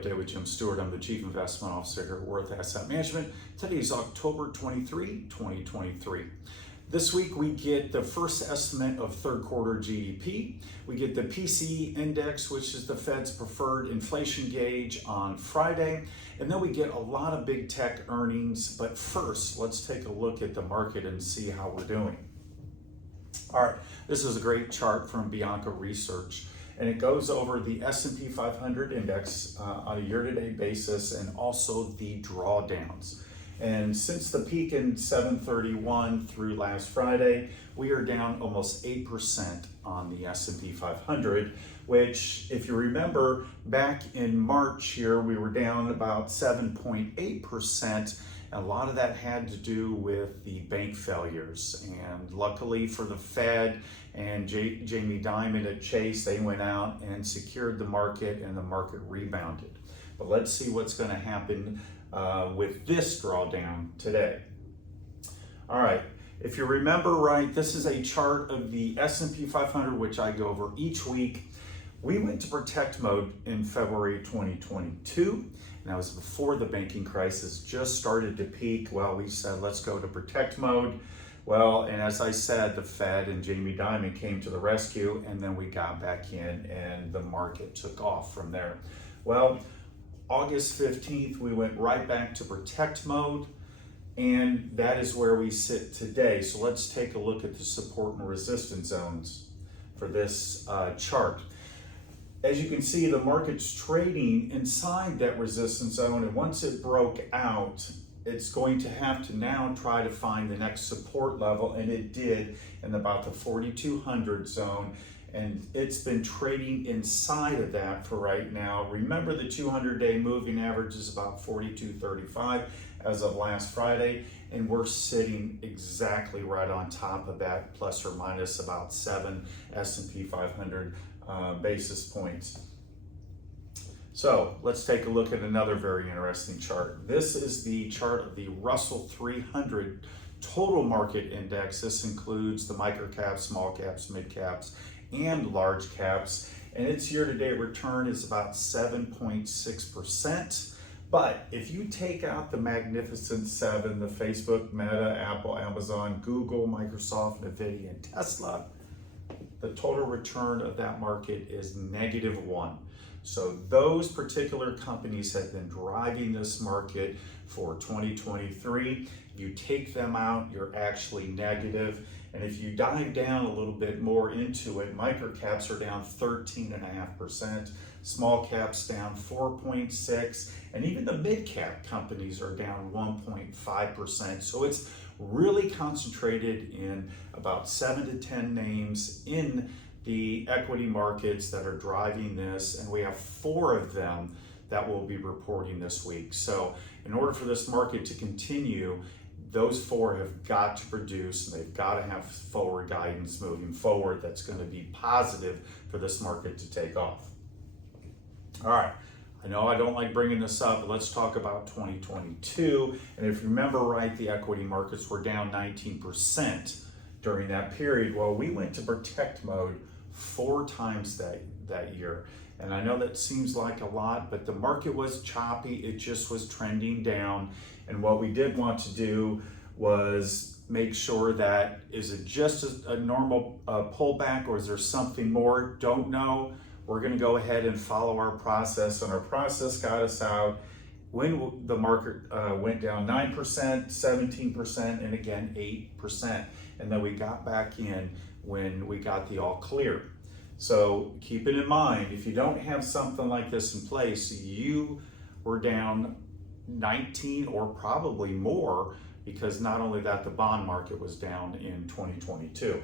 Update with Jim Stewart. I'm the Chief Investment Officer here at Worth Asset Management. Today is October 23, 2023. This week we get the first estimate of third quarter GDP. We get the PCE index, which is the Fed's preferred inflation gauge, on Friday. And then we get a lot of big tech earnings. But first, let's take a look at the market and see how we're doing. All right, this is a great chart from Bianca Research. And it goes over the S&P 500 index on a year-to-date basis and also the drawdowns. And since the peak in 7/31 through last Friday, we are down almost 8% on the S&P 500, which, if you remember, back in March here, we were down about 7.8%. A lot of that had to do with the bank failures. And luckily for the Fed and Jamie Dimon at Chase, they went out and secured the market and the market rebounded. But let's see what's going to happen with this drawdown today. All right, if you remember right, this is a chart of the S&P 500, which I go over each week. We went to protect mode in February 2022. And that was before the banking crisis just started to peak. Well, we said, let's go to protect mode. Well, and as I said, the Fed and Jamie Dimon came to the rescue, and then we got back in and the market took off from there. Well, August 15th, we went right back to protect mode, and that is where we sit today. So let's take a look at the support and resistance zones for this chart. As you can see, the market's trading inside that resistance zone, and once it broke out, it's going to have to now try to find the next support level, and it did in about the 4,200 zone, and it's been trading inside of that for right now. Remember, the 200-day moving average is about 42.35 as of last Friday, and we're sitting exactly right on top of that, plus or minus about 7 S&P 500 basis points. So let's take a look at another very interesting chart. This is the chart of the Russell 300 total market index. This includes the micro caps, small caps, mid caps, and large caps. And its year-to-date return is about 7.6%. But if you take out the Magnificent Seven, the Facebook, Meta, Apple, Amazon, Google, Microsoft, Nvidia, and Tesla, the total return of that market is -1. So those particular companies have been driving this market for 2023. You take them out, you're actually negative. And if you dive down a little bit more into it, microcaps are down 13.5%, small caps down 4.6%, and even the mid-cap companies are down 1.5%. So it's really concentrated in about 7 to 10 names in the equity markets that are driving this, and we have 4 of them that will be reporting this week. So in order for this market to continue, those 4 have got to produce, and they've got to have forward guidance moving forward that's going to be positive for this market to take off. All right, I know I don't like bringing this up, but let's talk about 2022. And if you remember right, the equity markets were down 19% during that period. Well, we went to protect mode 4 times that year. And I know that seems like a lot, but the market was choppy. It just was trending down. And what we did want to do was make sure that, is it just a normal pullback, or is there something more? Don't know. We're going to go ahead and follow our process, and our process got us out when the market went down 9%, 17%, and again 8%. And then we got back in when we got the all clear. So keep it in mind, if you don't have something like this in place, you were down 19 or probably more, because not only that, the bond market was down in 2022.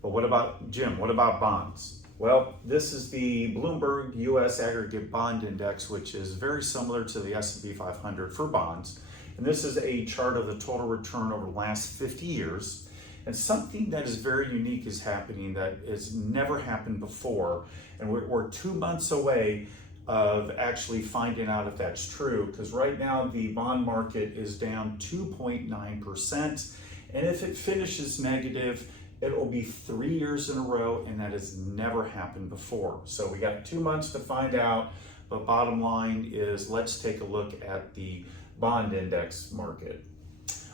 But what about, Jim, what about bonds? Well, this is the Bloomberg US Aggregate Bond Index, which is very similar to the S&P 500 for bonds. And this is a chart of the total return over the last 50 years. And something that is very unique is happening that has never happened before. And we're 2 months away of actually finding out if that's true, because right now the bond market is down 2.9%. And if it finishes negative, it will be 3 years in a row, and that has never happened before. So we got 2 months to find out, but bottom line is let's take a look at the bond index market.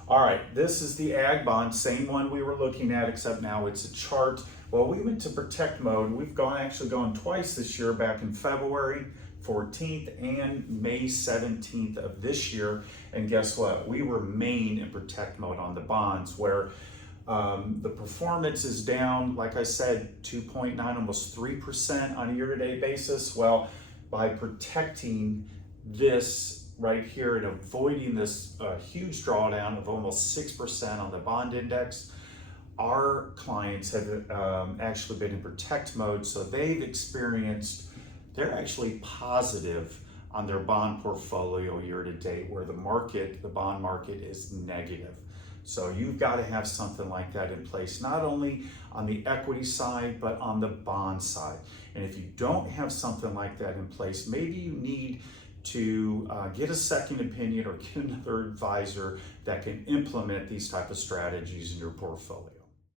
All right, this is the ag bond, same one we were looking at, except now it's a chart. Well, we went to protect mode. We've actually gone twice this year, back in February 14th and May 17th of this year. And guess what? We remain in protect mode on the bonds, where the performance is down, like I said, 2.9, almost 3% on a year-to-date basis. Well, by protecting this right here and avoiding this huge drawdown of almost 6% on the bond index, our clients have actually been in protect mode, so they're actually positive on their bond portfolio year to date, where the bond market is negative. So you've got to have something like that in place, not only on the equity side, but on the bond side. And if you don't have something like that in place, maybe you need to get a second opinion or get another advisor that can implement these type of strategies in your portfolio.